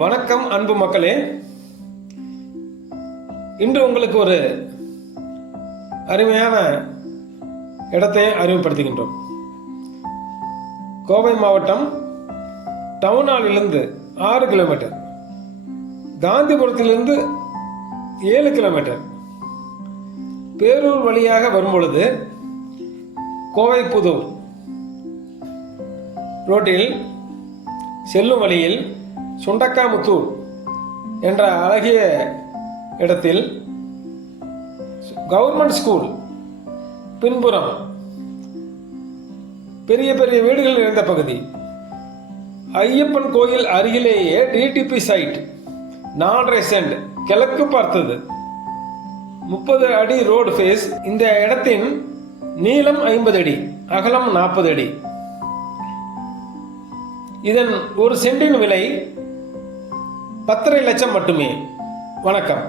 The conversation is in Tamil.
வணக்கம் அன்பு மக்களே. இன்று உங்களுக்கு ஒரு அருமையான இடத்தை அறிமுகப்படுத்துகின்றோம். கோவை மாவட்டம் டவுன் ஹாலிலிருந்து 6 கிலோமீட்டர், காந்திபுரத்திலிருந்து 7 கிலோமீட்டர், பேரூர் வழியாக வரும்பொழுது கோவை புதூர் ரோட்டில் செல்லும் வழியில் சுண்டக்காமுத்தூர் என்ற அழகிய இடத்தில் கவர்மெண்ட் ஸ்கூல் பின்புறம் பெரிய பெரிய வீடுகள் நிறைந்த பகுதி, ஐயப்பன் கோயில் அருகிலேயே டிடிபி சைட், நான் சென்ட், கிழக்கு பார்த்தது, 30 அடி ரோடு ஃபேஸ். இந்த இடத்தின் நீளம் 50 அடி, அகலம் 40 அடி. இதன் ஒரு சென்டின் விலை 10.5 லட்சம் மட்டுமே. வணக்கம்.